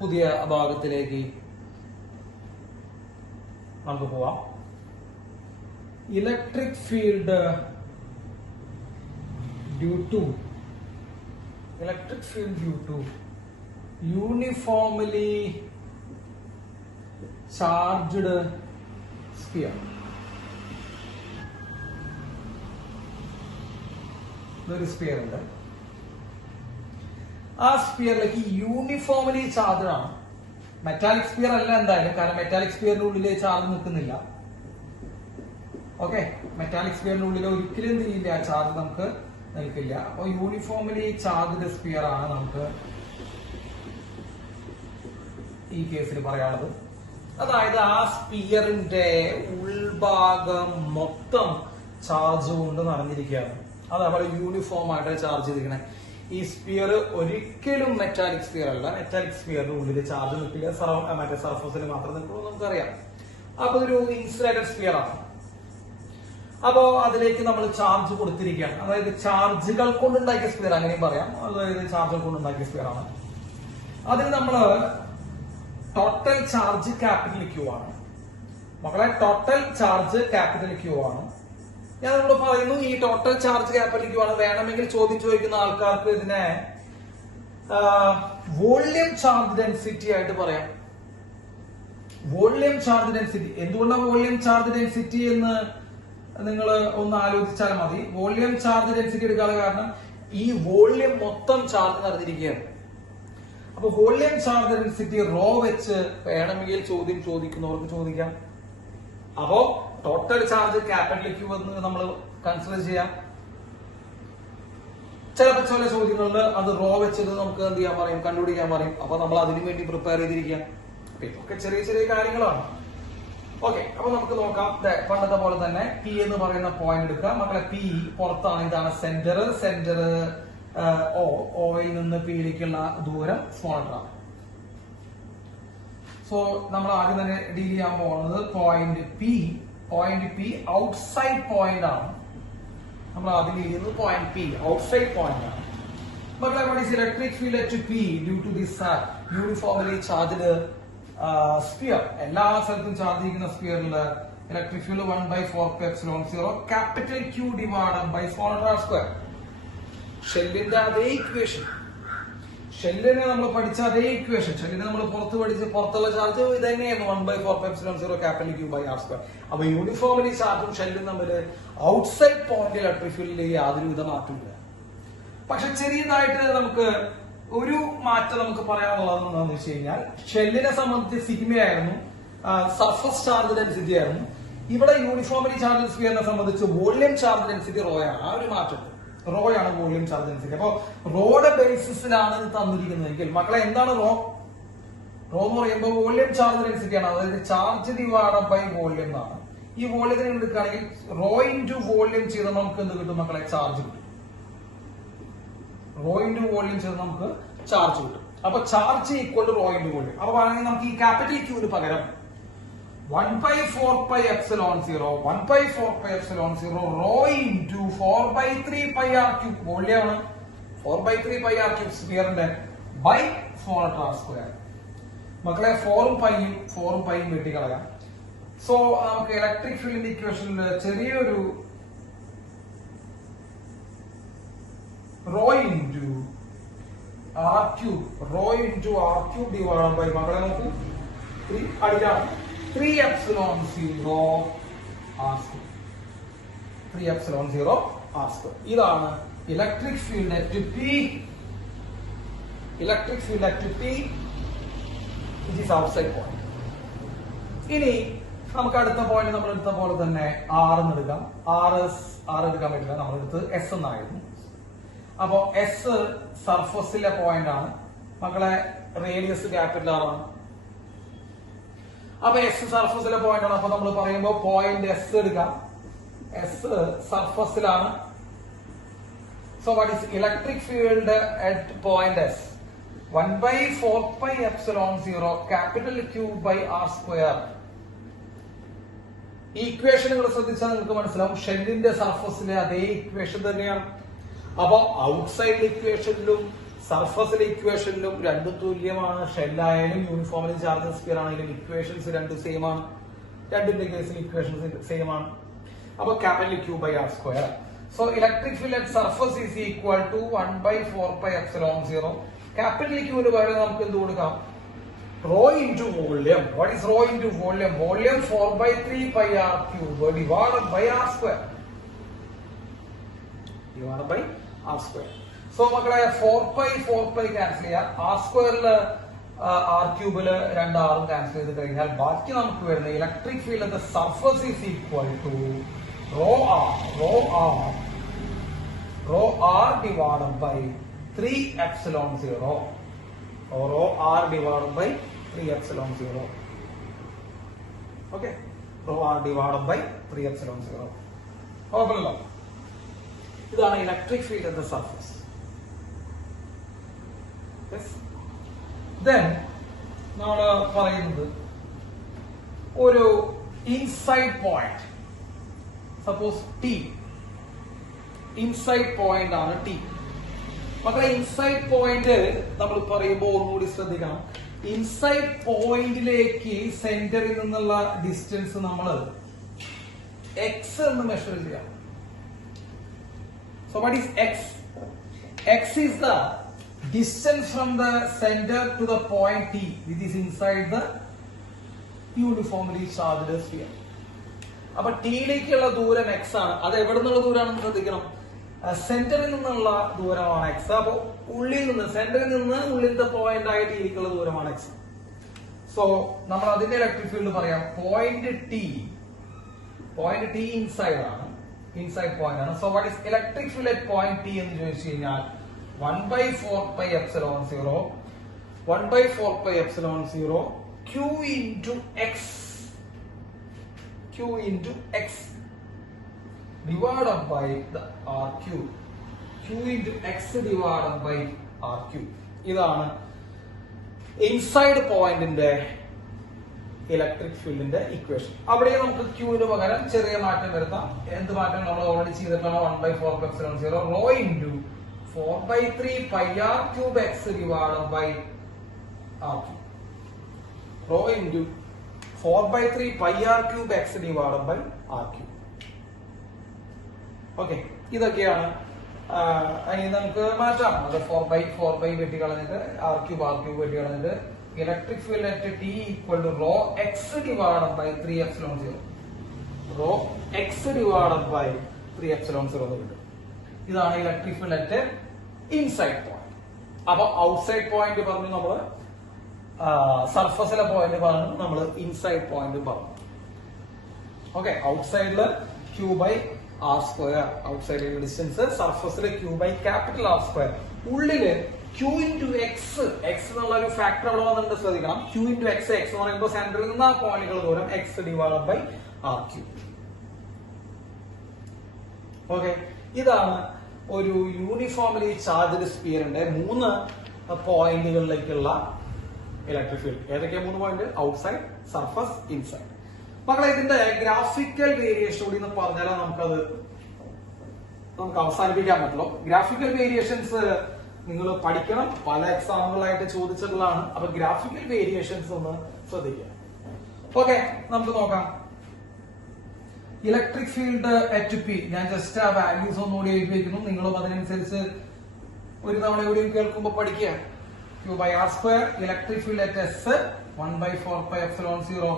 പുതിയ ഭാഗത്തിലേക്ക് നമുക്ക് പോവാം. Electric field due to uniformly charged sphere. ഇതൊരു സ്ഫിയർ ഉണ്ട്. ആ സ്ഫിയറിലേക്ക് യൂണിഫോംലി ചാർജ്ഡ് ആണ്. മെറ്റാലിക് സ്ഫിയർ അല്ല എന്തായാലും, കാരണം മെറ്റാലിക് സ്ഫിയറിന്റെ ഉള്ളിൽ ചാർജ് നിൽക്കുന്നില്ല. ഓക്കെ, മെറ്റാലിക് സ്ഫിയറിന്റെ ഉള്ളിൽ ഒരിക്കലും തിരിയില്ല, ചാർജ് നമുക്ക് നിൽക്കില്ല. അപ്പൊ യൂണിഫോംലി ചാർജ്ഡ് സ്ഫിയർ ആണ് നമുക്ക് ഈ കേസിൽ പറയാനുള്ളത്. അതായത് ആ സ്ഫിയറിന്റെ ഉൾഭാഗം മൊത്തം ചാർജ് കൊണ്ട് നിറഞ്ഞിരിക്കുകയാണ്. അതേപോലെ യൂണിഫോം ആയിട്ട് ചാർജ് ചെയ്തിരിക്കണേ. ഈ സ്ഫിയർ ഒരിക്കലും മെറ്റാലിക് സ്ഫിയർ അല്ല. മെറ്റാലിക് സ്ഫിയറിന്റെ ഉള്ളിൽ ചാർജ് നിൽക്കില്ല, മറ്റേ സർഫസിൽ മാത്രം നിൽക്കുള്ളൂ നമുക്കറിയാം. അപ്പൊ ഒരു ഇൻസുലേറ്റഡ് സ്ഫിയർ ആണ്. അപ്പോ അതിലേക്ക് നമ്മൾ ചാർജ് കൊടുത്തിരിക്കുകയാണ്. അതായത് ചാർജുകൾ കൊണ്ടുണ്ടാക്കിയ സ്ഫിയർ, അങ്ങനെയും പറയാം. അതായത് ചാർജുകൾ കൊണ്ടുണ്ടാക്കിയ സ്ഫിയർ ആണ്. അതിൽ നമ്മള് ടോട്ടൽ ചാർജ് ക്യാപിറ്റൽ ക്യൂ ആണ്. മക്കളെ, ടോട്ടൽ ചാർജ് ക്യാപിറ്റൽ ക്യൂ ആണ്. ഞാൻ നമ്മൾ പറയുന്നു ഈ ടോട്ടൽ ചാർജ് ക്യാപിറ്റൽ ക്യൂ ആണ്. വേണമെങ്കിൽ ചോദ്യം ചോദിക്കുന്ന ആൾക്കാർക്ക് ഇതിനെ വോളിയം ചാർജ് ഡെൻസിറ്റി ആയിട്ട് പറയാം. Volume charge density. എന്തുകൊണ്ടാണ് വോളിയം ചാർജ് ഡെൻസിറ്റി എന്ന് നിങ്ങൾ ഒന്ന് ആലോചിച്ചാൽ മതി. വോളിയം ചാർജ് ഡെൻസിറ്റി എടുക്കാനുള്ള കാരണം ഈ വോളിയം മൊത്തം ചാർജ് നിറഞ്ഞിരിക്കുകയാണ്. അപ്പൊ വോളിയം ചാർജ് ഡെൻസിറ്റി റോ വെച്ച് വേണമെങ്കിൽ ചോദ്യം ചോദിക്കുന്നവർക്ക് ചോദിക്കാം. അപ്പോ ടോട്ടൽ ചാർജ് ക്യാപിറ്റൽ ക്യൂ എന്ന് നമ്മൾ കൺസിഡർ ചെയ്യാം. ചിലപ്പോൾ ചില ചോദ്യങ്ങളിൽ അത് റോ വെച്ചത് നമുക്ക് എന്ത് ചെയ്യാൻ പറയും, കണ്ടുപിടിക്കാൻ പറയും. അപ്പൊ നമ്മൾ അതിനു വേണ്ടി പ്രിപ്പയർ ചെയ്തിരിക്കാം. ഇതൊക്കെ ചെറിയ ചെറിയ കാര്യങ്ങളാണ്. ഓക്കെ, അപ്പൊ നമുക്ക് നോക്കാം. പണ്ടത്തെ പോലെ തന്നെ പി എന്ന് പറയുന്ന പോയിന്റ് എടുക്കുക. മക്കളെ, പി പുറത്താണ്. ഇതാണ് സെന്റർ. സെന്റർ ഓയിൽ നിന്ന് പിയിലേക്കുള്ള ദൂരം സ്മോളറാണ്. സോ നമ്മൾ ആദ്യം തന്നെ ഡീൽ ചെയ്യാൻ പോകുന്നത് point P. Point P outside point ആണ്. നമ്മൾ ആദ്യം ഡീൽ ചെയ്യുന്നത് പോയിന്റ് പി, ഔട്ട്സൈഡ് പോയിന്റ് ആണ്. മക്കളെ, what is electric field at P due to this uniformly charged sphere? എല്ലാ സ്ഥലത്തും ചാർജ് ചെയ്യുന്ന സ്ഫിയറിൽ electric field 1/4πε0 capital Q divided by small r square. ഷെല്ലിന്റെ അതേ ഇക്വേഷൻ, ഷെല്ലിനെ നമ്മൾ പഠിച്ച അതേ ഇക്വേഷൻ, ഷെല്ലിനെ നമ്മൾ പുറത്തുള്ള ചാർജ് ഇത് തന്നെയായിരുന്നു 1/4πε0 capital Q by r square. അപ്പൊ യൂണിഫോംലി ചാർജും ഷെല്ലും തമ്മിൽ ഔട്ട്സൈഡ് പോയിന്റ് ഇലക്ട്രിക് ഫീൽഡിൽ യാതൊരുവിധ മാറ്റമില്ല. പക്ഷെ ചെറിയതായിട്ട് നമുക്ക് ഒരു മാറ്റം നമുക്ക് പറയാനുള്ളത് എന്താണെന്ന് വെച്ച് കഴിഞ്ഞാൽ, ഷെല്ലിനെ സംബന്ധിച്ച് സിഗ്മയായിരുന്നു, സർഫസ് ചാർജ് ഡെൻസിറ്റി ആയിരുന്നു. ഇവിടെ യൂണിഫോംലി ചാർജ് സ്ഫിയറിനെ സംബന്ധിച്ച് വോളിയം ചാർജ് ഡെൻസിറ്റി റോ ആണ്. ആ ഒരു മാറ്റം, റോ ആണ് വോളിയം ചാർജ് ഡെൻസിറ്റി. അപ്പൊ റോയുടെ ബേസിസിലാണ് ഇത് തന്നിരിക്കുന്നതെങ്കിൽ മക്കളെ, എന്താണ് റോ? റോ എന്ന് പറയുമ്പോൾ വോളിയം ചാർജ് ഡെൻസിറ്റി ആണ്. അതായത് ചാർജ് ഡിവൈഡഡ് ബൈ വോളിയം എന്നാണ്. ഈ വോളിയത്തിനെ എടുക്കുകയാണെങ്കിൽ റോ ഇൻറ്റു വോളിയം ചെയ്താൽ നമുക്ക് എന്ത് കിട്ടും മക്കളെ? ചാർജ് കിട്ടും. റോ ഇൻറ്റു വോളിയം ചെയ്ത് നമുക്ക് ചാർജ് കിട്ടും. അപ്പൊ charge equal to rho into volume. അപ്പൊ പറയുന്നത് നമുക്ക് ഈ ക്യാപിറ്റൽ ക്യൂവിന് പകരം 1/4πε0 1/4πε0 റോ ഇൻറ്റു 4/3πr3 വോളിയമാണ്. 4/3πr3 സ്ഫിയറിന്റെ ബൈ സ്മോൾ r സ്ക്വയർ. മക്കളെ, 4ഉം പൈയും വെട്ടിക്കളയാം. സോ നമുക്ക് ഇലക്ട്രിക് ഫീൽഡിന്റെ ഇക്വേഷനിൽ ചെറിയൊരു rho into r cube divide by, മക്കളെ നോക്കൂ, 3 3ε0 r². 3ε0 r². ഇതാണ് electric field at P. Electric field at P it is outside point. ഇനി നമുക്ക് അടുത്ത പോയിന്റ് നമ്മൾ എടുത്ത പോലെ തന്നെ ആർ എന്ന് എടുക്കാം. ആർ എടുക്കാൻ പറ്റില്ല, നമ്മളെടുത്ത് എസ് എന്നായിരുന്നു. അപ്പോ എസ് സർഫസിലെ പോയിന്റ് ആണ്. മക്കളെ, റേഡിയസ് ക്യാപിറ്റൽ ആർ ആണ്. അപ്പൊ എസ് സർഫസിലെ പോയിന്റ് ആണ്. അപ്പൊ നമ്മൾ പറയുമ്പോൾ പോയിന്റ് എസ് എടുക്കാം. എസ് സർഫസിലാണ്. So what is electric field at point S? 1/4πε0 capital Q by r square. ഈ ഇക്വേഷൻ നിങ്ങൾ ശ്രദ്ധിച്ചാൽ നിങ്ങൾക്ക് മനസ്സിലാവും, ഷെല്ലിന്റെ സർഫസിലെ അതേ ഇക്വേഷൻ തന്നെയാണ്. അപ്പൊ ഔട്ട്സൈഡ് ഇക്വേഷനിലും സർഫസിലെ ഇക്വേഷനിലും രണ്ടും തുല്യമാണ്. ഷെല്ലായാലും യൂണിഫോമിലി ചാർജ് സ്ഫിയർ ആണെങ്കിലും ഇക്വേഷൻസ് രണ്ടും സെയിം ആണ്. രണ്ടിന്റെ കേസിൽ ഇക്വേഷൻസ് സെയിം ആണ്. അപ്പൊ capital Q by R square. So electric field at surface is equal to 1 by 4 pi epsilon 0. Capital Q ന് പകരം നമുക്ക് എന്ത് കൊടുക്കാം? Rho into volume. What is rho into volume? Volume 4 by 3 pi R cube divided by R square. Divided by R square. So മക്കളെ 4 pi cancel ചെയ്യാം. R സ്ക്വയറില് R ക്യൂബില് 2 R cancel ചെയ്ത് കഴിഞ്ഞാൽ ബാക്കി നമുക്ക് വരുന്ന electric field at the surface is equal to rho R divided by 3 epsilon 0. Or rho R divided by 3 epsilon 0. Okay? Rho R divided by 3 epsilon 0. ഓർമ്മല്ലോ, ഇതാണ് electric field at the surface. Yes? Then നമ്മൾ പറയുന്നത് ഒരു inside point, suppose T inside point ആണ് T. മക്കളെ inside point നമ്മൾ പറയുമ്പോൾ ഒന്നുകൂടി ശ്രദ്ധിക്കണം. ഇൻസൈഡ് പോയിന്റിലേക്ക് സെന്ററിൽ നിന്നുള്ള ഡിസ്റ്റൻസ് നമ്മൾ x എന്ന് മെഷർ ചെയ്യാം. So what is x? x is the distance from the center to the point T which is inside the uniformly charged sphere. അപ്പൊ ടിയിലേക്കുള്ള ദൂരം x ആണ്. അത് എവിടെ നിന്നുള്ള ദൂരമാണെന്ന് ശ്രദ്ധിക്കണം. സെന്ററിൽ നിന്നുള്ള ദൂരമാണ് x. അപ്പൊ ഉള്ളിൽ നിന്ന്, സെന്ററിൽ നിന്ന് ഉള്ളിലത്തെ പോയിന്റ് ആയിട്ട് ടിയിലേക്കുള്ള ദൂരമാണ് x. സോ നമ്മൾ അതിന്റെ ഇലക്ട്രിക് ഫീൽഡ് പറയാം പോയിന്റ് ടി ഇൻസൈഡ് ആണ്, ഇൻസൈഡ് പോയിന്റ് ആണ്. So what is electric field at point T എന്ന് ചോദിച്ചു കഴിഞ്ഞാൽ 1 by 4 pi epsilon 0 Q into x divided by the R cube. Q into x divided by R cube. ഇതാണ് inside പോയിന്റിന്റെ electric ഫീൽഡിന്റെ equation. അവിടെ നമുക്ക് ക്യൂവിന് പകരം ചെറിയ മാറ്റം വരുത്താം. എന്ത് മാറ്റം നമ്മൾ ഓൾറെഡി ചെയ്തിട്ടുള്ള 1 by 4 pi epsilon 0 rho into 4 by 3 pi R cube x divided by R cube. Rho into 4 by 3 pi R cube x divided by R cube. Okay, ഇതൊക്കെയാണ്. ഇനി നമുക്ക് മാറ്റാം. അത് 4 by വെട്ടി കളഞ്ഞിട്ട് R cube വെട്ടി കളഞ്ഞിട്ട് electric field at T equal to rho x divided by 3 epsilon 0. Rho x divided by 3 epsilon 0 കിട്ടും. ഇതാണ് electric field at inside point. അപ്പൊ ഔട്ട്സൈഡ് പോയിന്റ് പറഞ്ഞു നമ്മള്, സർഫസിലെ പോയിന്റ് പറഞ്ഞു നമ്മൾ, ഇൻസൈഡ് പോയിന്റ് പറഞ്ഞു. ഓക്കെ, ഔട്ട്സൈഡില് Q by R square, ഔട്ട്സൈഡിലെ ഡിസ്റ്റൻസ്, സർഫസിലെ Q by capital R square. ഉള്ളില് Q into x എന്നുള്ള ഒരു ഫാക്ടർ അവിടെ വന്നിട്ട് ശ്രദ്ധിക്കണം. Q into x എന്ന് പറയുമ്പോൾ സെന്ററിൽ നിന്ന് ആ പോയിന്റുകൾ ദൂരം x divided by R cube. Okay, ഇതാണ് ഒരു യൂണിഫോംലി ചാർജ്ഡ് സ്ഫിയറിന്റെ 3 പോയിന്റുകളിലേക്കുള്ള ഇലക്ട്രിക് ഫീൽഡ്. ഏതൊക്കെയാ 3 പോയിന്റ്? Outside, surface, inside. മക്കളെ ഇതിന്റെ ഗ്രാഫിക്കൽ വേരിയേഷൻ കൂടി എന്ന് പറഞ്ഞാൽ നമുക്ക് അവസാനിപ്പിക്കാൻ പറ്റുള്ളൂ. ഗ്രാഫിക്കൽ വേരിയേഷൻസ് നിങ്ങൾ പഠിക്കണം, പല എക്സാമുകളായിട്ട് ചോദിച്ചിട്ടുള്ളതാണ്. അപ്പൊ ഗ്രാഫിക്കൽ വേരിയേഷൻസ് ഒന്ന് ശ്രദ്ധിക്കുക. ഓക്കെ, നമുക്ക് നോക്കാം. ഇലക്ട്രിക് ഫീൽഡ് അറ്റ് പി, ഞാൻ ജസ്റ്റ് ആ വാല്യൂസ് ഒന്നുകൂടി എഴുതി വെക്കുന്നു. നിങ്ങളും അതിനനുസരിച്ച് ഒരു തവണ എവിടെയും കേൾക്കുമ്പോൾ പഠിക്കുക. Q by R square, electric field at S 1 by 4 pi epsilon 0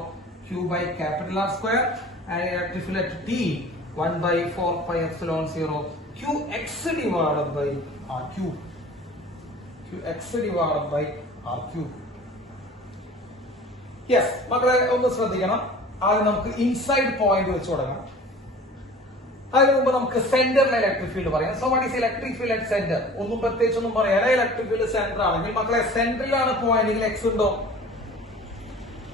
Q by capital R square, and electric field at T 1 by 4 pi epsilon 0 Qx divided by R cube. Qx divided by R cube. Yes മക്കളെ, ഒന്ന് ശ്രദ്ധിക്കണം. ആദ്യം നമുക്ക് inside point വെച്ച് തുടങ്ങാം. അതിന് മുമ്പ് നമുക്ക് സെന്ററിലെ ഇലക്ട്രിക് ഫീൽഡ് പറയാം. So what is electric field at centre? ഒന്നും പ്രത്യേകിച്ചൊന്നും പറയാൻ. ഇലക്ട്രിക് ഫീൽഡ് സെന്റർ ആണെങ്കിൽ മക്കളെ സെന്ററിലാണ് പോയിന്റിൽ എക്സ് ഉണ്ടോ?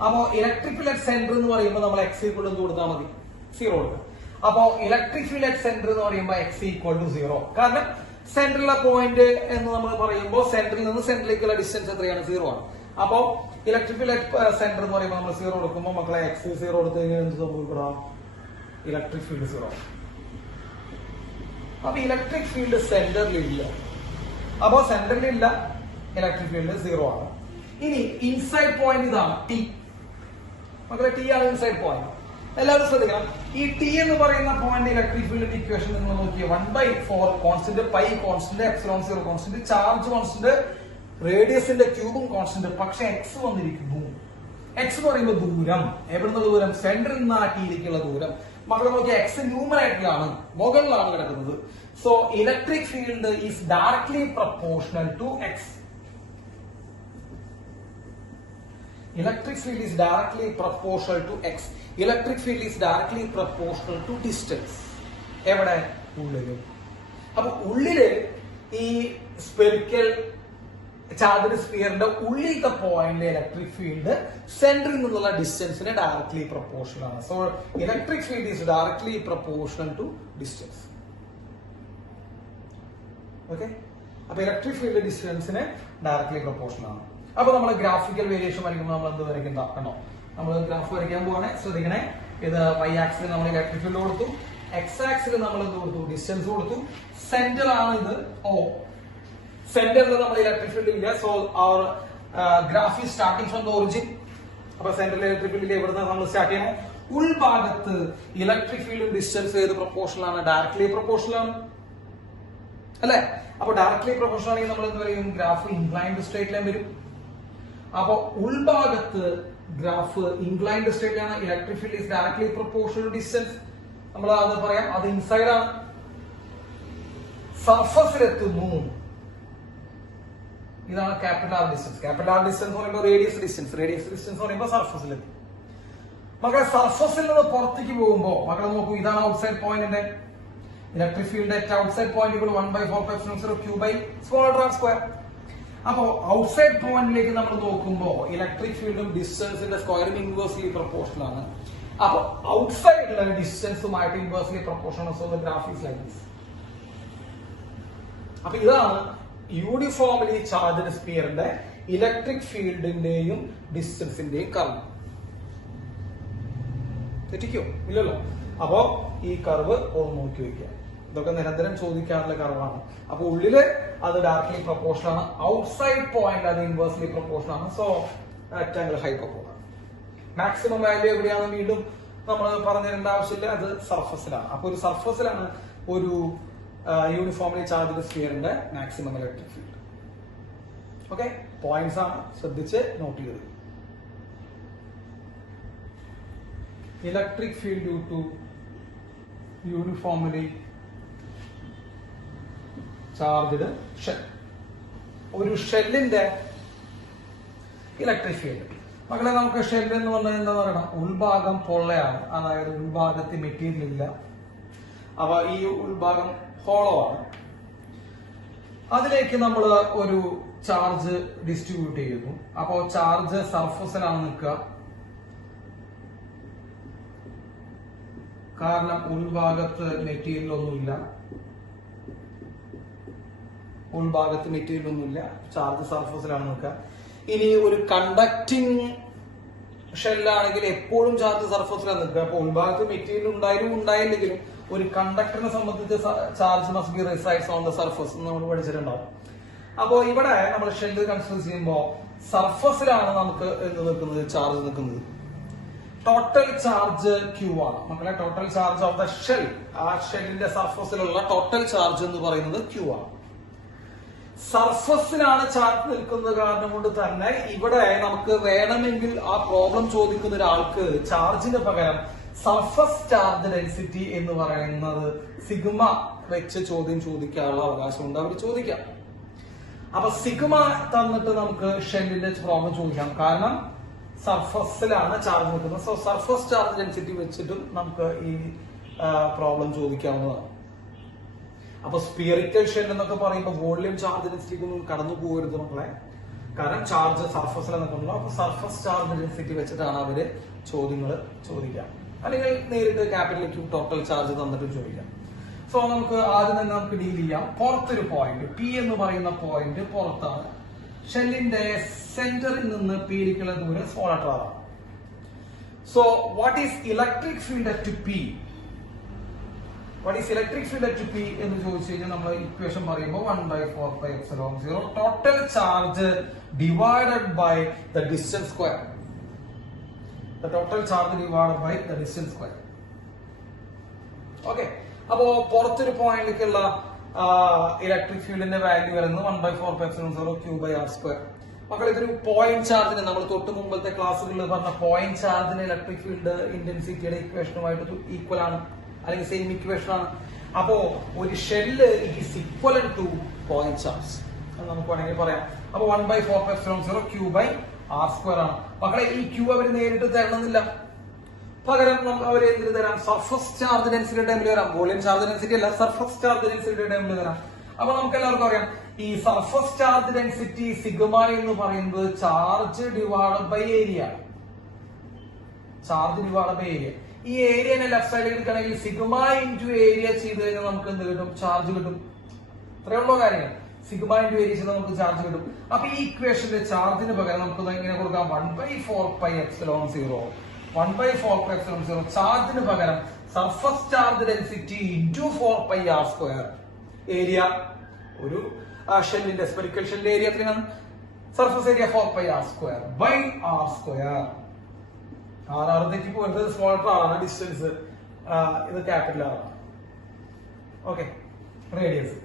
അപ്പോ ഇലക്ട്രിക് ഫീൽഡ് അറ്റ് സെന്റർ എന്ന് പറയുമ്പോൾ നമ്മൾ എക്സ് ഈക്വൽ എന്ത് കൊടുത്താൽ മതി? 0 കൊടുക്കും. അപ്പോ ഇലക്ട്രിക് ഫീൽഡ് അറ്റ് സെന്റർ എന്ന് പറയുമ്പോൾ എക്സ് ഈക്വൽ ടു 0. കാരണം സെന്ററിലെ പോയിന്റ് എന്ന് നമ്മൾ പറയുമ്പോൾ സെന്ററിൽ നിന്ന് സെന്ററിലേക്കുള്ള ഡിസ്റ്റൻസ് എത്രയാണ്? 0 ആണ്. അപ്പോ ഇലക്ട്രിക് ഫീൽഡ് സെന്റർ എന്ന് പറയുമ്പോൾ നമ്മൾ 0 കൊടുക്കുമ്പോൾ മക്കളെ എക്സ് 0 കൊടുത്തു കഴിഞ്ഞാൽ എന്ത് സംഭവിക്കണം? Electric field 0. അപ്പൊ ഇലക്ട്രിക് ഫീൽഡ് സെന്ററിലില്ല. അപ്പോൾ സെന്ററിൽ ഇല്ല, ഇലക്ട്രിക് ഫീൽഡ് 0 ആണ്. ഇനി ഇൻസൈഡ് പോയിന്റ് ഇതാണ് ടി. മക്കളെ ടി ആണ് ഇൻസൈഡ് പോയിന്റ്. എല്ലാവരും ശ്രദ്ധിക്കണം, ഈ ടി എന്ന് പറയുന്ന പോയിന്റ് ഇലക്ട്രിക് ഫീൽഡിന്റെ ഇക്വേഷൻ നിങ്ങൾ നോക്കിയാൽ 1/4 constant, pi constant, epsilon 0 constant, charge constant, റേഡിയസിന്റെ ക്യൂബും കോൺസ്റ്റന്റ്. പക്ഷെ എക്സ് വന്നിരിക്കുന്നു. എക്സ് എന്ന് പറയുമ്പോൾ ദൂരം, എവിടുന്ന ദൂരം? സെന്ററിൽ നിന്ന് ആ ടിയിലേക്കുള്ള ദൂരം. മക്കളെ നോക്കിയാൽ എക്സ് ന്യൂമറേറ്ററിലാണ്, മുകളിലാണ് കിടക്കുന്നത്. So electric field is directly proportional to x. Electric field is directly proportional to x. Electric field is directly proportional to distance. എവിടെ? ഉള്ളില്. അപ്പൊ ഉള്ളില് ഈ സ്പെറിക്കൽ ചാർജ്ഡ് സ്ഫിയറിന്റെ ഉള്ളിലത്തെ പോയിന്റ് ഇലക്ട്രിക് ഫീൽഡ് സെന്ററിൽ നിന്നുള്ള ഡിസ്റ്റൻസിന് ഡയറക്ട്ലി പ്രൊപ്പോർഷണൽ ആണ്. So electric field is directly proportional to distance. Okay, അപ്പൊ ഇലക്ട്രിക് ഫീൽഡ് ഡിസ്റ്റൻസിന് ഡയറക്ട്ലി പ്രൊപ്പോർഷണൽ ആണ്. അപ്പൊ നമ്മൾ ഗ്രാഫിക്കൽ വേരിയേഷൻ വരയ്ക്കുമ്പോൾ നമ്മൾ എന്ത് വരയ്ക്കുന്ന കണ്ടോ? നമ്മൾ ഗ്രാഫ് വരയ്ക്കാൻ പോവാണ്. ശ്രദ്ധിക്കണേ, ഇത് വൈ ആക്സിൽ നമ്മൾ ഇലക്ട്രിക് ഫീൽഡ് കൊടുത്തു, എക്സ് ആക്സിൽ നമ്മൾ എന്ത് കൊടുത്തു? ഡിസ്റ്റൻസ് കൊടുത്തു. സെന്റർ ആണ് ഇത് ഓ. സെന്ററിൽ നമ്മൾ ഇലക്ട്രിക് ഫീൽഡ് ഇല്ല. So our graph is starting from the origin. അപ്പൊ സെന്ററിൽ ഇലക്ട്രിക് ഫീൽഡിൽ എവിടെ നമ്മൾ സ്റ്റാർട്ട് ചെയ്യണം? ഉൾഭാഗത്ത് ഇലക്ട്രിക് ഫീൽഡും ഡിസ്റ്റൻസ് ഏത് പ്രൊപ്പോർഷണൽ ആണ്? ഡയറക്ട്ലി പ്രൊപ്പോർഷണൽ ആണ് അല്ലെ? അപ്പൊ ഡയറക്ട്ലി പ്രൊപ്പോർഷണൽ ആണെങ്കിൽ നമ്മൾ എന്ത് പറയും? ഗ്രാഫ് ഇൻക്ലൈൻഡ് സ്ട്രേറ്റ് ലൈൻ വരും. അപ്പൊ ഉൾഭാഗത്ത് ഗ്രാഫ് ഇൻക്ലൈൻഡ് സ്ട്രേറ്റ് ലൈൻ ആണ്. Electric field is directly proportional distance. നമ്മൾ അത് പറയാം, അത് ഇൻസൈഡ് ആണ്. സർഫസിലെത്തുന്നു, ഇതാണ് capital R distance. Capital R distance എന്ന് പറയുമ്പോൾ റേഡിയസ് ഡിസ്റ്റൻസ്, റേഡിയസ് ഡിസ്റ്റൻസ് എന്ന് പറയുമ്പോൾ സർഫസിലെത്തും. മക്കളെ സർഫസിൽ നിന്ന് പുറത്തേക്ക് പോകുമ്പോൾ മക്കളെ നോക്കൂ, ഇതാണ് ഔട്ട്സൈഡ് പോയിന്റിന്റെ electric field at outside point 1/4 q by small r square. അപ്പോ ഔട്ട്സൈഡ് പോയിന്റിലേക്ക് നമ്മൾ നോക്കുമ്പോൾ ഇലക്ട്രിക് ഫീൽഡും ഡിസ്റ്റൻസിന്റെ സ്ക്വയറും ഇൻവേഴ്സ്ലി പ്രൊപ്പോർഷണൽ ആണ്. അപ്പൊ ഔട്ട്സൈഡിലെ ഡിസ്റ്റൻസുമായിട്ട് inversely proportional. So the graph is like this. അപ്പൊ ഇതാണ് യൂണിഫോംലി ചാർജ്ഡ് സ്ഫിയറിന്റെ ഇലക്ട്രിക് ഫീൽഡിന്റെയും ഡിസ്റ്റൻസിന്റെയും കർവ്. തെറ്റിക്കോ? ഇല്ലല്ലോ. അപ്പോ ഈ കർവ് ഒന്ന് നോക്കി വെക്കുക. ഇതൊക്കെ നിരന്തരം ചോദിക്കാനുള്ള കർവാണ്. അപ്പൊ ഉള്ളില് അത് ഡയറക്ട്ലി പ്രൊപ്പോർഷണൽ ആണ്, ഔട്ട്സൈഡ് പോയിന്റ് അത് ഇൻവേഴ്സ്ലി പ്രൊപ്പോർഷണൽ ആണ്. So rectangle hyperbola. Maximum value എവിടെയാണ് വീണ്ടും നമ്മൾ പറഞ്ഞിരേണ്ട ആവശ്യമില്ല, അത് സർഫസിലാണ്. അപ്പൊ ഒരു സർഫസിലാണ് ഒരു യൂണിഫോംലി ചാർജ്ഡ് സ്ഫിയറിന്റെ maximum electric field. Okay, points ആണ്, ശ്രദ്ധിച്ച് നോട്ട് ചെയ്ത്. Electric field due to uniformly charged shell. ഒരു ഷെല്ലിന്റെ ഇലക്ട്രിക് ഫീൽഡ്. മക്കളെ നമുക്ക് ഷെൽ എന്ന് പറഞ്ഞാൽ എന്താ പറയണം? ഉൾഭാഗം പൊള്ളയാണ്, അതായത് ഉൾഭാഗത്ത് മെറ്റീരിയൽ ഇല്ല. അപ്പൊ ഈ ഉൾഭാഗം ഹോളോ ആണ്. അതിലേക്ക് നമ്മൾ ഒരു ചാർജ് ഡിസ്ട്രിബ്യൂട്ട് ചെയ്യുന്നു. അപ്പോ ചാർജ് സർഫസിലാണ് നിൽക്കുക, കാരണം ഉൾഭാഗത്ത് മെറ്റീരിയൽ ഒന്നുമില്ല. ഉൾഭാഗത്ത് മെറ്റീരിയൽ ഒന്നുമില്ല, ചാർജ് സർഫസിലാണ് നിൽക്കുക. ഇനി ഒരു കണ്ടക്ടിങ് ഷെല്ലാണെങ്കിൽ എപ്പോഴും ചാർജ് സർഫസിലാണ് നിൽക്കുക. അപ്പൊ ഉൾഭാഗത്ത് മെറ്റീരിയൽ ഉണ്ടായാലും ഉണ്ടായില്ലെങ്കിലും ഒരു കണ്ടക്ടറിനെ സംബന്ധിച്ച് charge must be resides on the surface എന്ന് നമ്മൾ പഠിച്ചിട്ടുണ്ടാവും. അപ്പോ ഇവിടെ നമ്മൾ ഷെല്ല് കൺസിഡർ ചെയ്യുമ്പോൾ സർഫസിലാണ് നമുക്ക് എന്ത് നിൽക്കുന്നത്? ചാർജ് നിൽക്കുന്നത്. ടോട്ടൽ ചാർജ് ക്യൂ ആണ് മക്കളെ. Total charge of the shell, ആ ഷെല്ലിന്റെ സർഫസിലുള്ള ടോട്ടൽ ചാർജ് എന്ന് പറയുന്നത് ക്യൂ ആണ്. സർഫസിലാണ് ചാർജ് നിൽക്കുന്നത് കാരണം കൊണ്ട് തന്നെ ഇവിടെ നമുക്ക് വേണമെങ്കിൽ ആ പ്രോബ്ലം ചോദിക്കുന്ന ഒരാൾക്ക് ചാർജിന് പകരം സർഫസ് ചാർജ് ഡെൻസിറ്റി എന്ന് പറയുന്നത് സിഗ്മ വെച്ച് ചോദ്യം ചോദിക്കാനുള്ള അവകാശമുണ്ട്, അവർ ചോദിക്കാം. അപ്പൊ സിഗ്മ തന്നിട്ട് നമുക്ക് ഷെല്ലിന്റെ പ്രോബ്ലം ചോദിക്കാം, കാരണം സർഫസിലാണ് ചാർജ് നിൽക്കുന്നത്. സോ സർഫസ് ചാർജ് ഡെൻസിറ്റി വെച്ചിട്ടും നമുക്ക് ഈ പ്രോബ്ലം ചോദിക്കാവുന്നതാണ്. അപ്പൊ സ്പിയറിക്കൽ ഷെൽ എന്നൊക്കെ പറയുമ്പോൾ വോളിയം ചാർജ് ഡെൻസിറ്റി ഒന്നും കടന്നു പോകരുത് മക്കളെ, കാരണം ചാർജ് സർഫസിലാണ് നിൽക്കുന്നത്. അപ്പൊ സർഫസ് ചാർജ് ഡെൻസിറ്റി വെച്ചിട്ടാണ് അവര് ചോദ്യങ്ങൾ ചോദിക്കാം, അല്ലെങ്കിൽ നേരിട്ട് ക്യാപിറ്റൽ ക്യൂ ടോട്ടൽ ചാർജ് തന്നിട്ട് ചോദിക്കാം. സോ നമുക്ക് ആദ്യം തന്നെ നമുക്ക് ഡീൽ ചെയ്യാം. പുറത്തൊരു പോയിന്റ് പി എന്ന് പറയുന്ന പോയിന്റ് പുറത്താണ്. ഷെല്ലിന്റെ സെന്ററിൽ നിന്ന് പിയിലേക്കുള്ള ദൂരം സ്മോളർ ആണ്. So what is electric field at P? What is electric field at P എന്ന് ചോദിച്ചു കഴിഞ്ഞാൽ നമ്മൾ ഇക്വേഷൻ പറയുമ്പോൾ 1/4πε0 total charge divided by the distance square. The total charge divided by the distance square. Okay. അപ്പോ പുറത്തൊരു പോയിന്റിലേക്കുള്ള electric ഫീൽഡിന്റെ value വരുന്നത് 1/4πε0 q/r². മക്കൾ ഇതൊരു പോയിന്റ് ചാർജിന് നമ്മൾ തൊട്ട് മുമ്പത്തെ ക്ലാസ്സുകളിൽ പറഞ്ഞ പോയിന്റ് ചാർജിന് ഇലക്ട്രിക് ഫീൽഡ് ഇന്റൻസിറ്റിയുടെ ഇക്വേഷനുമായിട്ട് ഈക്വൽ ആണ്, അല്ലെങ്കിൽ സെയിം ഇക്വേഷൻ ആണ്. അപ്പോ ഒരു shell is equivalent two point charge എന്ന് നമുക്ക് വേണമെങ്കിൽ പറയാം. അപ്പൊ 1/4πε0 q/r² ആണ്. മക്കളെ ഈ ക്യൂ അവർ നേരിട്ട് തരണമെന്നില്ല, പകരം നമുക്ക് അവർ എന്തിനു തരാം? സർഫസ് ചാർജ് ഡെൻസിറ്റി ടൈമിൽ തരാം. വോളിയം ചാർജ് ഡെൻസിറ്റി അല്ല, സർഫസ് ചാർജ് ഡെൻസിറ്റി ടൈമിൽ തരാം. അപ്പൊ നമുക്ക് എല്ലാവർക്കും അറിയാം ഈ സർഫസ് ചാർജ് ഡെൻസിറ്റി സിഗ്മ എന്ന് പറയുന്നത് charge divided by area. Charge divided by area. ഈ ഏരിയനെ ലെഫ്റ്റ് സൈഡിൽ എടുക്കുകയാണെങ്കിൽ സിഗ്മ ഇൻറ്റു ഏരിയ ചെയ്ത് കഴിഞ്ഞാൽ നമുക്ക് എന്ത് കിട്ടും? ചാർജ് കിട്ടും. ഇത്രയുള്ള കാര്യങ്ങൾ. സിഗ്മ ഇൻറ്റു ഏരിയ ചെയ്താൽ നമുക്ക് ചാർജ് കിട്ടും. അപ്പൊ ഈ ഇക്വേഷന്റെ ചാർജിന് പകരം നമുക്ക് ഇങ്ങനെ കൊടുക്കാം 1/4πε0. 1/4πε0 ചാർജിന് പകരം surface charge density into 4πr². Area ഒരു ഷെല്ലിന്റെ സ്പെറിക്കൽ ഷെല്ലിന്റെ ഏരിയ എത്രയാണ്? Surface area 4πr²/r². ആർ തെറ്റിപ്പോ വരുന്നത് സ്മോൾ ആണ്, ഡിസ്റ്റൻസ് ഇത് ക്യാപിറ്റൽ ആർ. Okay, radius.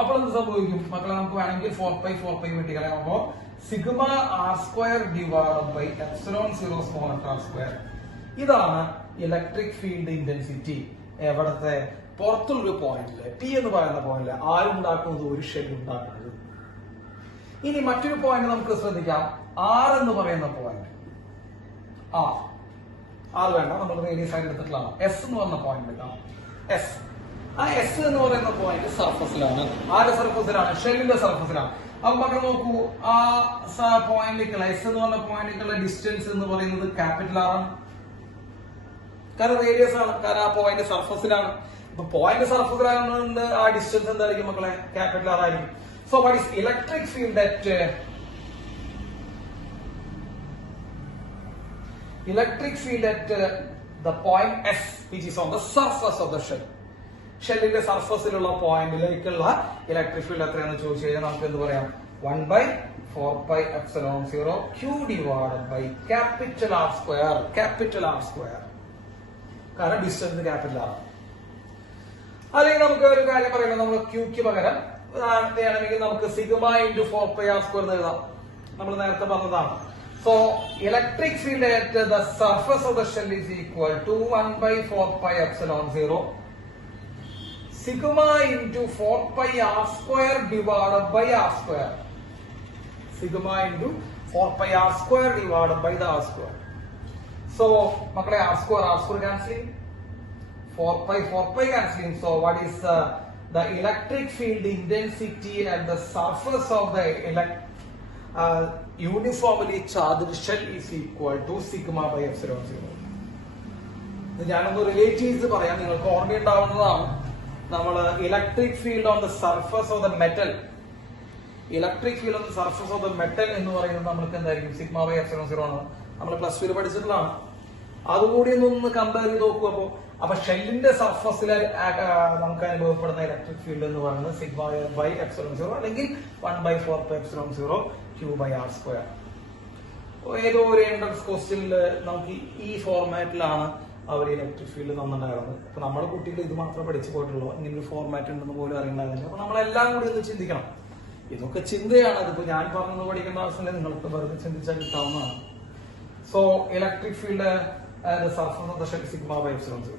അപ്പോൾ എന്ത് സംഭവിക്കും മക്കളെ? നമുക്ക് വേണമെങ്കിൽ 4π വെട്ടി കളയാം. അപ്പോ σr² divided by ε0 small r². ഇതാണ് ഇലക്ട്രിക് ഫീൽഡ് ഇന്റൻസിറ്റി. എവിടത്തെ? പുറത്തുള്ളൊരു പോയിന്റില്, ടി എന്ന് പറയുന്ന പോയിന്റില്. ആരുണ്ടാക്കുന്നത്? ഒരു ഷെൽ ഉണ്ടാക്കുന്നത്. ഇനി മറ്റൊരു പോയിന്റ് നമുക്ക് ശ്രദ്ധിക്കാം, ആർ എന്ന് പറയുന്ന പോയിന്റ്. ആർ വേണ്ട, നമ്മൾ റേഡിയസ് ആയിട്ട് എടുത്തിട്ടുള്ളതാണ്. എസ് എന്ന് പറഞ്ഞ പോയിന്റ് എടുക്കാം. എസ്. ആ എസ് എന്ന് പറയുന്ന പോയിന്റ് സർഫസിലാണ്. ആരുടെ സർഫസിലാണ്? ഷെല്ലിന്റെ സർഫസിലാണ്. അപ്പൊ മക്കൾ നോക്കൂ, ആ പോയിന്റിലേക്കുള്ള എസ് എന്ന് പറഞ്ഞ പോയിന്റിലേക്കുള്ള ഡിസ്റ്റൻസ് എന്ന് പറയുന്നത് ക്യാപിറ്റൽ ആർ ആണ്. കാരണം റേഡിയസ് ആണ്, കാരണം ആ പോയിന്റ് സർഫസിലാണ്. ഇപ്പൊ പോയിന്റ് സർഫസിലായതുകൊണ്ട് ആ ഡിസ്റ്റൻസ് എന്തായിരിക്കും മക്കളെ? ക്യാപിറ്റൽ ആർ ആയിരിക്കും. So what is electric field at the point S which is on the surface of the shell. ഷെല്ലിന്റെ സർഫസിലുള്ള പോയിന്റിലേക്കുള്ള ഇലക്ട്രിക് ഫീൽഡ് എത്രയാണെന്ന് ചോദിച്ചു കഴിഞ്ഞാൽ നമുക്ക് എന്ത് പറയാം? 1/4πε0 q divided by capital R². കാരണം ഡിസ്റ്റൻസ് ക്യാപിറ്റൽ ആർ. അല്ലെങ്കിൽ നമുക്ക് ഒരു കാര്യം പറയുന്നത്, നമ്മൾ ക്യൂക്ക് പകരം ആണെങ്കിൽ നമുക്ക് സിഗ്മ ഇൻറ്റു 4πr² എഴുതാം. നമ്മൾ നേരത്തെ പറഞ്ഞതാണ്. So electric field at the surface of the shell is equal to 1/4πε0 sigma into 4πr² divided by r². Sigma into 4πr² divided by the r². So makale r² cancelling, 4π cancelling. So what is the electric field intensity at the surface of the uniformly charged shell is equal to sigma/ε0. ഞാനൊന്ന് relatives പറയാം, നിങ്ങൾക്ക് ഓർമ്മയുണ്ടാവുന്നതാണ്. നമ്മൾ electric field on the surface of the metal, എന്ന് പറയുന്നത് നമ്മൾക്ക് എന്തായിരിക്കും? sigma/ε0 ആണ്. നമ്മൾ പ്ലസ് 2 പഠിച്ചിട്ടുള്ളതാണ്. അതുകൂടി ഒന്ന് കമ്പയർ ചെയ്ത് നോക്കൂ. അപ്പൊ ഷെല്ലിന്റെ സർഫസിൽ നമുക്ക് അനുഭവപ്പെടുന്ന ഇലക്ട്രിക് ഫീൽഡ് എന്ന് പറയുന്നത് sigma/ε0 അല്ലെങ്കിൽ 1/4πε0 q/r². ഏതോ ഒരു എൻട്രൻസ് ക്വസ്റ്റ്യനിൽ നമുക്ക് ഈ ഫോർമാറ്റിലാണ് അവർ ഇലക്ട്രിക് ഫീൽഡ് തന്നിട്ടുണ്ടായിരുന്നത്. അപ്പൊ നമ്മുടെ കുട്ടികൾ ഇത് മാത്രമേ പഠിച്ചു പോയിട്ടുള്ളൂ, ഇങ്ങനെ ഒരു ഫോർമാറ്റ് ഉണ്ടെന്ന് പോലും അറിയണ്ടായിരുന്നില്ല. അപ്പൊ നമ്മളെല്ലാം കൂടി ഒന്ന് ചിന്തിക്കണം. ഇതൊക്കെ ചിന്തയാണ്. അതിപ്പോ ഞാൻ പറഞ്ഞത് പഠിക്കേണ്ട ആവശ്യമില്ല, നിങ്ങൾക്ക് വെറുതെ ചിന്തിച്ചാൽ കിട്ടാവുന്നതാണ്. So electric field surface of the shell sigma/ε0.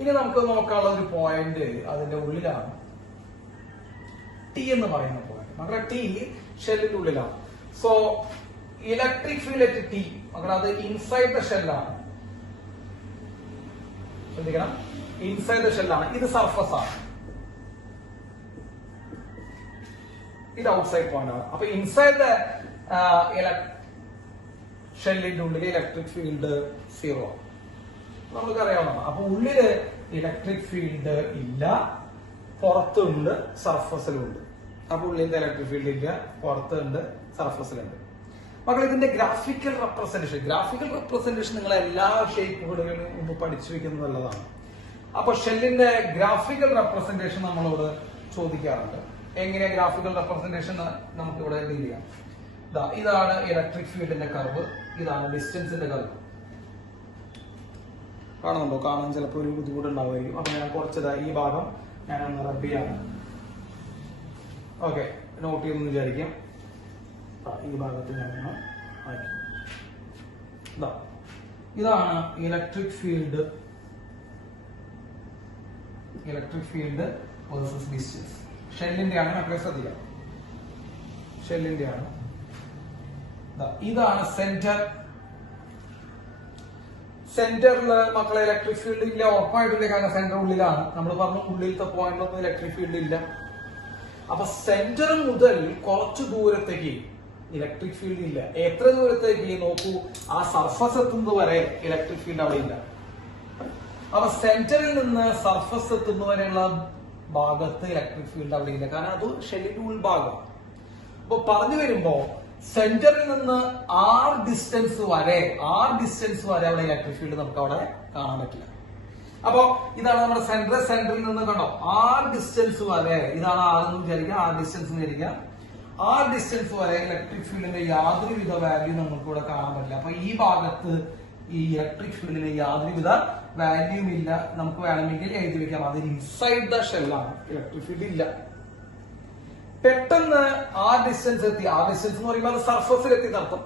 ഇനി നമുക്ക് നോക്കാനുള്ള ഒരു പോയിന്റ് അതിന്റെ ഉള്ളിലാണ്, ടി എന്ന് പറയുന്ന പോയിന്റ്. മക്കളെ ടി ഷെല്ലിന്റെ ഉള്ളിലാണ്. So electric field at T മക്കളെ അത് ഇൻസൈഡ് ദ ഷെല്ലാണ്. ശ്രദ്ധിക്കണം, ഇൻസൈഡ് ദ ഷെല്ലാണ്. ഇത് സർഫസ് ആണ്, ഇത് ഔട്ട്സൈഡ് പോയിന്റ് ആണ്. അപ്പൊ ഇൻസൈഡ് ദ ഷെല്ലിന്റെ ഉള്ളിൽ ഇലക്ട്രിക് ഫീൽഡ് 0 നമുക്ക് അറിയാവുന്നതാണ്. അപ്പൊ ഉള്ളില് ഇലക്ട്രിക് ഫീൽഡ് ഇല്ല, പുറത്തുണ്ട്, സർഫസിലുണ്ട്. അപ്പൊ ഉള്ളിലത്തെ ഇലക്ട്രിക് ഫീൽഡ് ഇല്ല, പുറത്തുണ്ട്, സർഫസിലുണ്ട്. മക്കൾ ഇതിന്റെ ഗ്രാഫിക്കൽ റെപ്രസെന്റേഷൻ നിങ്ങൾ എല്ലാ ഷേപ്പുകളിലും മുമ്പ് പഠിച്ചു വെക്കുന്നത് നല്ലതാണ്. അപ്പൊ ഷെല്ലിന്റെ ഗ്രാഫിക്കൽ റെപ്രസെന്റേഷൻ നമ്മളോട് ചോദിക്കാറുണ്ട്. എങ്ങനെയാ ഗ്രാഫിക്കൽ റെപ്രസെന്റേഷൻ നമുക്ക് ഇവിടെ ഡീൽ ചെയ്യാം. ഇതാണ് ഇലക്ട്രിക് ഫീൽഡിന്റെ കർവ്, ഇതാണ് ഡിസ്റ്റൻസിന്റെ കർവ്. കാണുന്നുണ്ടോ? കാണാൻ ചിലപ്പോൾ ഒരു ബുദ്ധിമുട്ടുണ്ടാവുമായിരിക്കും. അപ്പൊ ഞാൻ കുറച്ചത് ഈ ഭാഗം ഞാനൊന്ന് റബ്ബ് ചെയ്യാണ്. ഓക്കെ, നോട്ട് ചെയ്യുമെന്ന് വിചാരിക്കാം. ഈ ഭാഗത്ത് ഞാനൊന്ന് ആക്കി. ഇതാണ് ഇലക്ട്രിക് ഫീൽഡ് വേഴ്സസ് ഡിസ്റ്റൻസ്. ഷെല്ലിന്റെ ആണ്, മക്കളെ ശ്രദ്ധിക്കാം. ഷെല്ലിന്റെ ആണ്. ഇതാണ് സെന്ററില് മക്കളെ ഇലക്ട്രിക് ഫീൽഡ് ഇല്ല, ഉറപ്പായിട്ടില്ല. കാരണം സെന്റർ ഉള്ളിലാണ്. നമ്മൾ പറഞ്ഞു ഉള്ളിലത്തെ പോയിന്റിലൊന്നും ഇലക്ട്രിക് ഫീൽഡ് ഇല്ല. അപ്പൊ സെന്റർ മുതൽ കുറച്ചു ദൂരത്തേക്ക് ഇലക്ട്രിക് ഫീൽഡ് ഇല്ല. എത്ര ദൂരത്തേക്ക് നോക്കൂ, ആ സർഫസ് എത്തുന്നത് വരെ ഇലക്ട്രിക് ഫീൽഡ് അവിടെ ഇല്ല. അപ്പൊ സെന്ററിൽ നിന്ന് സർഫസ് എത്തുന്നവരെയുള്ള ഭാഗത്ത് ഇലക്ട്രിക് ഫീൽഡ് അവിടെ ഇല്ല. കാരണം അത് ഷെല്ലിന്റെ ഉൾഭാഗം. അപ്പൊ പറഞ്ഞു വരുമ്പോ സെന്ററിൽ നിന്ന് ആർ ഡിസ്റ്റൻസ് വരെ അവിടെ ഇലക്ട്രിക് ഫീൽഡ് നമുക്ക് അവിടെ കാണാൻ പറ്റില്ല. അപ്പൊ ഇതാണ് നമ്മുടെ സെന്ററിൽ നിന്ന് കണ്ടോ, ആർ ഡിസ്റ്റൻസ് വരെ, ഇതാണ് ആർ എന്ന് വിചാരിക്കുക, ആർ ഡിസ്റ്റൻസ് എന്ന് വിചാരിക്കുക. ആർ ഡിസ്റ്റൻസ് വരെ ഇലക്ട്രിക് ഫീൽഡിന്റെ യാതൊരുവിധ വാല്യൂ നമുക്ക് ഇവിടെ കാണാൻ പറ്റില്ല. അപ്പൊ ഈ ഭാഗത്ത് ഈ ഇലക്ട്രിക് ഫീൽഡിന് യാതൊരുവിധ വാല്യൂം ഇല്ല. നമുക്ക് വേണമെങ്കിൽ എഴുതി വെക്കാം, അത് ഇൻസൈഡ് ദ ഷെല്ലാണ്, ഇലക്ട്രിക് ഫീൽഡ് ഇല്ല. പെട്ടെന്ന് ആ ഡിസ്റ്റൻസ് എത്തി, ആ ഡിസ്റ്റൻസ് എന്ന് പറയുമ്പോൾ അത് സർഫസിലെത്തി നടത്തും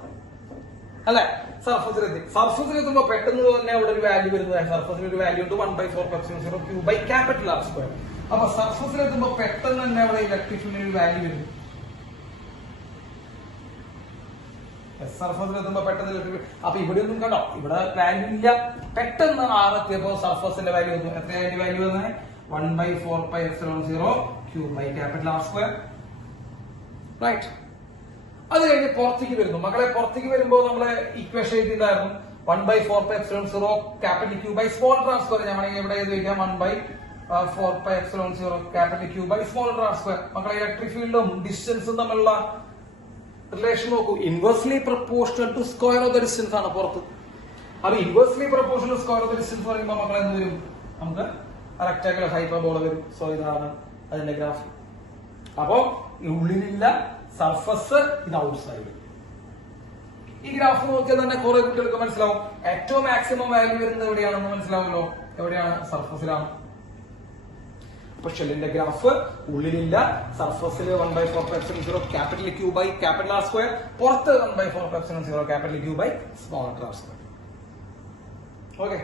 അല്ലെ, സർഫസിലെത്തുമ്പോ പെട്ടെന്ന് തന്നെ അവിടെ ഒരു വാല്യൂ വരുന്നത്, സർഫസിൽ ഒരു വാല്യൂ ഉണ്ട് 1/4π0Q/R². അപ്പൊ സർഫസിലെത്തുമ്പോ പെട്ടെന്ന് തന്നെ അവിടെ ഇലക്ട്രിക് ഫീൽഡിന് ഒരു വാല്യൂ വരുന്നു. സർഫസിലെത്തുമ്പോ പെട്ടെന്ന് ഇലക്ട്രിക്, അപ്പൊ ഇവിടെ ഒന്നും കണ്ടോ, ഇവിടെ വാല്യൂ ഇല്ല. പെട്ടെന്ന് ആർ എത്തിയപ്പോ സർഫസിന്റെ വാല്യൂ വന്നു. എത്രയായിട്ട് വാല്യൂ വന്നത്? 1/4π0Q/R². റൈറ്റ്. അത് കഴിഞ്ഞ് പുറത്തേക്ക് വരുന്നു. മക്കളെ പുറത്തേക്ക് വരുമ്പോ നമ്മളെ ഇക്വേഷൻ എഴുതിയിട്ടുണ്ടായിരുന്നു 1/4π0Q/r². ഞാൻ വേണമെങ്കിൽ എവിടെ എഴുതി വയ്ക്കാം, 1/4π0Q/r². മക്കളെ ഇലക്ട്രിക് ഫീൽഡും ഡിസ്റ്റൻസും തമ്മിലുള്ള റിലേഷൻ നോക്കൂ. Inversely proportional to square of the distance ആണ് പുറത്ത്. അപ്പൊ inversely proportional square of the distance പറയുമ്പോൾ മക്കളെ എന്ത് വരും? നമുക്ക് റെക്ടാങ്കിൾ ഹൈപ്പർബോള വരും. സോ ഇതാണ് അതിന്റെ ഗ്രാഫ്. അപ്പോ ഉള്ളിലില്ല സർഫസ്, ഇത് ഔട്ട്സൈഡ്. ഈ ഗ്രാഫ് നോക്കിയാൽ തന്നെ കുറെ കുട്ടികൾക്ക് മനസ്സിലാവും. ഏറ്റവും മാക്സിമം വാല്യൂ വരുന്നത് എവിടെയാണെന്ന് മനസ്സിലാവുമല്ലോ. എവിടെയാണ്? സർഫസിലാണ്. അപ്പൊ ഷെല്ലിന്റെ ഗ്രാഫ് ഉള്ളിലില്ല, സർഫസിൽ 1/4π0Q/R², പുറത്ത് 1/4π0Q/r². ഓക്കെ.